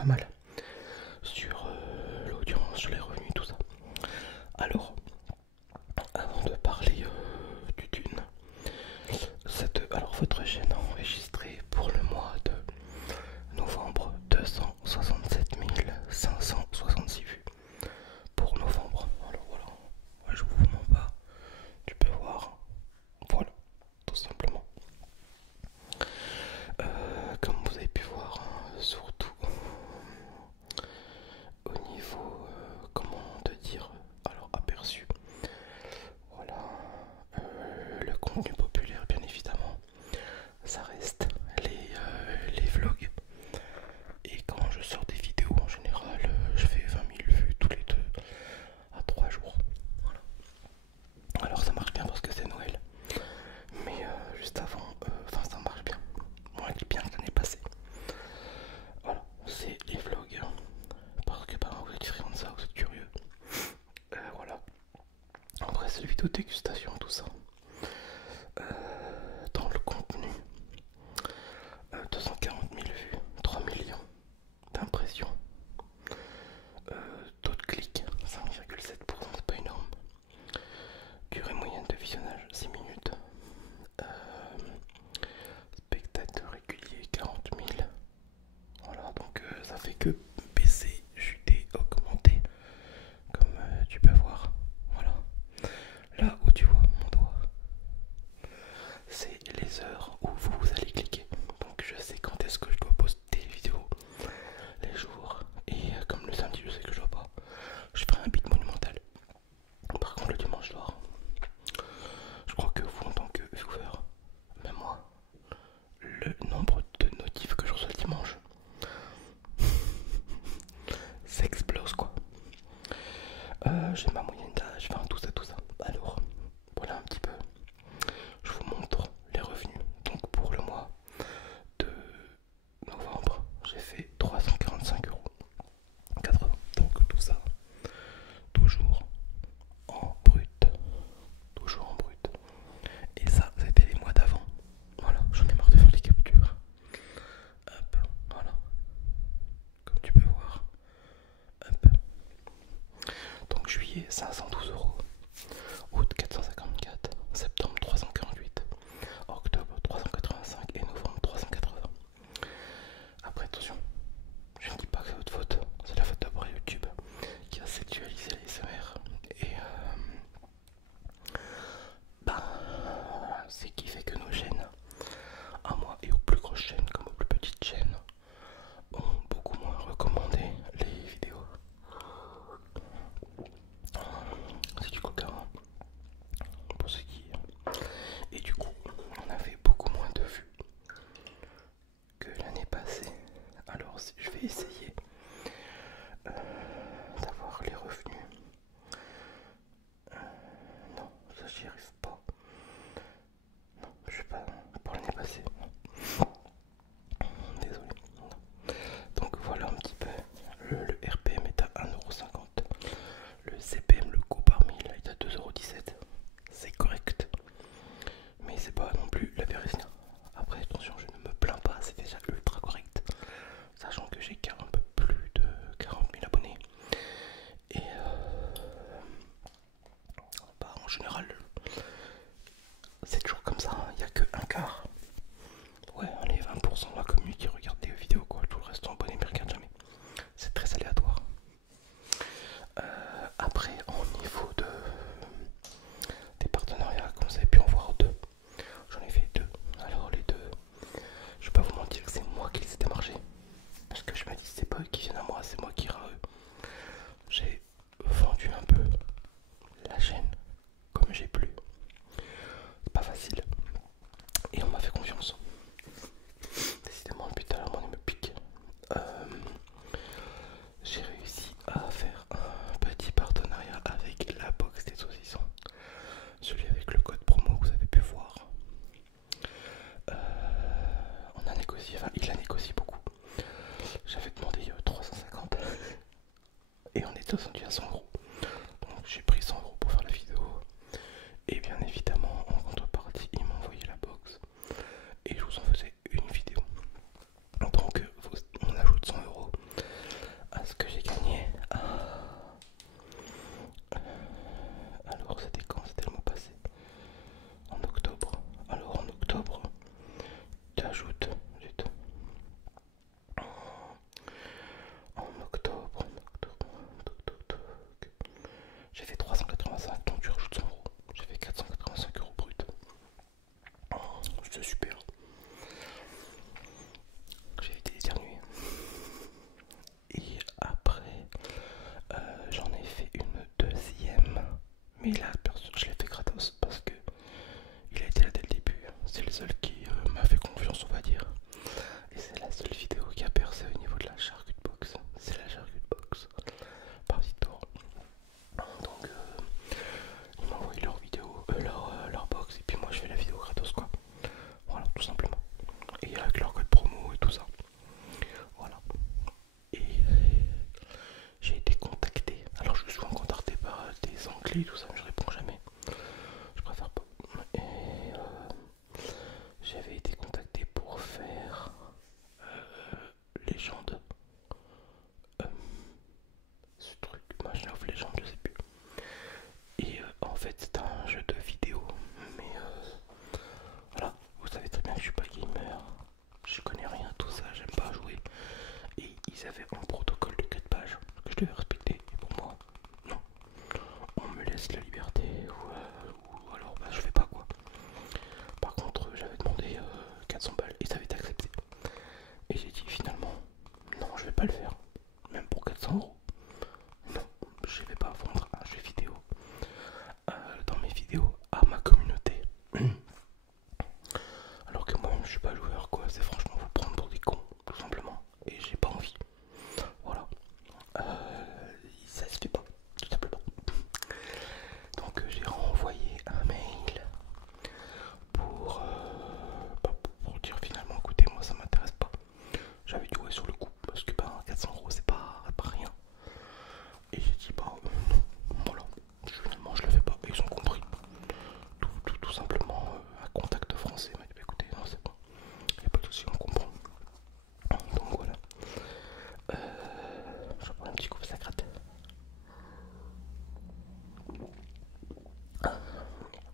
pas mal sur l'audience, sur les revenus, tout ça. Alors, avant de parler du Dune, alors votre chaîne a enregistré pour le mois de novembre 267 566 vues pour novembre. Alors voilà, ouais, je vous mens pas, tu peux voir, voilà, tout simplement. Comme vous avez pu voir, hein, surtout au niveau, comment te dire, alors aperçu, voilà, le contenu populaire bien évidemment, ça reste les vlogs. Et quand je sors des vidéos en général, je fais 20 000 vues tous les 2 à 3 jours. Voilà. Alors ça marche bien parce que c'est Noël. Mais juste avant, enfin ça marche bien. Moins bien que l'année passée. Voilà, c'est les vlogs. Hein. Parce que bah, vous êtes friand de ça, vous êtes curieux. Voilà. Après c'est les vidéos de dégustation, tout ça. Dans le contenu, 240 000 vues, 3 millions d'impressions. Taux de clic 5,7%, c'est pas énorme. Durée moyenne de visionnage 6 minutes. Spectateurs réguliers 40 000. Voilà, donc ça fait que baisser, chuter, augmenter. Comme tu peux voir. Voilà. Là où tu vois mon doigt, c'est les heures où vous allez cliquer. Donc je sais quand est-ce que je dois poster les vidéos, les jours. Et comme le samedi, je sais que je dois pas. Je ferai un beat monumental. Par contre, le dimanche soir, je crois que vous, en tant que viewer, même moi, le nombre de notifs que je reçois le dimanche, ça explose quoi. J'ai ma moyenne d'âge, enfin tout ça, tout ça. Alors, voilà un petit peu. Je vous montre les revenus. Donc pour le mois de novembre, j'ai fait 345,80 €. Donc tout ça, toujours en brut. Toujours en brut. Et ça, c'était les mois d'avant. Voilà, j'en ai marre de faire les captures. Hop, voilà. Comme tu peux voir. Hop. Donc juillet, 512 €. Août, 454. Septembre, 348. Octobre, 385. Et novembre, 380. Après, attention. Je ne dis pas que c'est votre faute. C'est la faute d'abord YouTube qui a sexualisé les SMR. Et c'est qui fait que nos chaînes, à moi et aux plus grosses chaînes comme aux plus petites chaînes, ont beaucoup moins recommandé les vidéos. C'est du coca, hein, pour ceux qui... Et du coup, on a fait beaucoup moins de vues que l'année passée. Alors je vais essayer d'avoir les revenus. Non, ça j'y arrive pas. Non, je sais pas, pour l'année passée. Désolé. Non. Donc voilà un petit peu. Le RPM est à 1,50 €. Le CPM, le coût par mille, est à 2,17 €. C'est correct. Mais c'est pas non plus la vérité. Après, attention, je ne me plains pas, c'est déjà ultra correct. Sachant que j'ai qu'un peu plus de 40 000 abonnés. Et bah, en général, c'est toujours comme ça, il n'y a que un quart. Ouais, on est 20% de la communauté qui regarde des vidéos, quoi. Tout le reste en abonnés ne regarde jamais. C'est très aléatoire. Après, au niveau des partenariats, comme vous avez pu en voir deux, j'en ai fait deux. Alors les deux, je vais pas vous mentir que c'est moi qui les ai démarchés. Parce que je me dis c'est pas eux qui viennent à moi, c'est moi qui ira à eux. J'ai vendu un peu la chaîne comme j'ai pu. C'est pas facile. Et on m'a fait confiance. Décidément depuis tout à l'heure mon nez me pique. J'ai réussi à faire un petit partenariat avec la box des saucissons. Celui avec le code promo que vous avez pu voir. On a négocié, enfin il a négocié beaucoup. J'avais demandé 350 et on est descendu à 100 €. Donc j'ai pris 100 € pour faire la vidéo. Et bien évidemment en contrepartie il m'a envoyé la box. Et je vous en faisais une vidéo. Donc on ajoute 100 € Mais là, je l'ai fait gratos parce que il a été là dès le début. C'est le seul qui m'a fait confiance, on va dire. Et c'est la seule vidéo qui a percé au niveau de la charcutbox. C'est la charcutbox par Victor. Donc ils m'ont envoyé leur vidéo, leur box, et puis moi je fais la vidéo gratos quoi. Voilà, tout simplement. Et avec leur code promo et tout ça. Voilà. Et j'ai été contacté. Alors je suis souvent contacté par des anglais, tout ça, mais je réponds jamais. Je préfère pas. Et j'avais été contacté pour faire Légende. Euh, ce truc, Machine of Legend, je sais plus. Et en fait, c'est un jeu de vidéo. Mais voilà, vous savez très bien que je suis pas gamer. Je connais rien à tout ça, j'aime pas jouer. Et ils avaient un protocole de 4 pages que je devais respecter. Et pour moi, non. On me laisse la liberté ou alors bah, je fais pas quoi. Par contre, j'avais demandé 400 balles et ça avait été accepté. Et j'ai dit finalement, non, je vais pas le faire. Même pour 400 €. Non, je vais pas vendre un jeu vidéo dans mes vidéos à ma communauté. Alors que moi-même je suis pas joueur quoi, c'est franchement vous prendre pour des cons, tout simplement. Et j'ai pas envie. Voilà. Ça se fait pas, tout simplement. Donc j'ai renvoyé un mail pour dire finalement écoutez moi ça m'intéresse pas. J'avais tout sur le coup parce que 400 € c'est pas rien. Et j'ai dit bah non, voilà, finalement je le fais pas. Et ils ont compris. Tout simplement un contact français m'a dit bah, écoutez non c'est bon, y a pas de souci, on comprend. Donc voilà. Je prends un petit coup, ça gratte.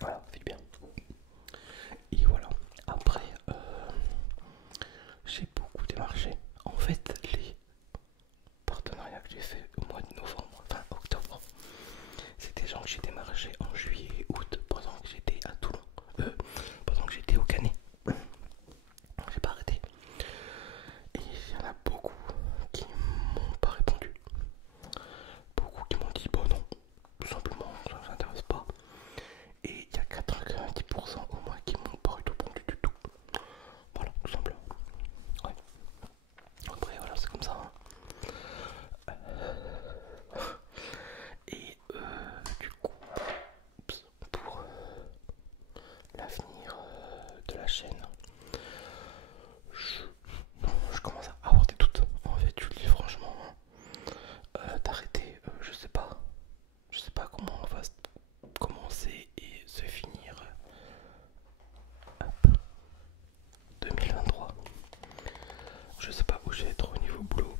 Voilà, fait bien. Et voilà. Après, j'ai beaucoup démarché. En fait, les partenariats que j'ai fait au mois de novembre, enfin octobre, c'est des gens que j'ai démarché en juillet, août, pendant que j'étais à Toulon, pendant que j'étais au Canet. J'ai pas arrêté. Et il y en a beaucoup qui m'ont pas répondu. Beaucoup qui m'ont dit bah non, tout simplement ça ne m'intéresse pas. Et il y a 90% au moins qui m'ont pas répondu du tout. Voilà, tout simplement. Ouais. Après voilà, c'est comme ça. Hein. Et du coup, pour l'avenir de la chaîne, je commence à avoir des doutes. En fait, je le dis franchement, d'arrêter, je sais pas. Je sais pas comment on va commencer et se finir. Hop, 2023. Je sais pas où je vais être au niveau boulot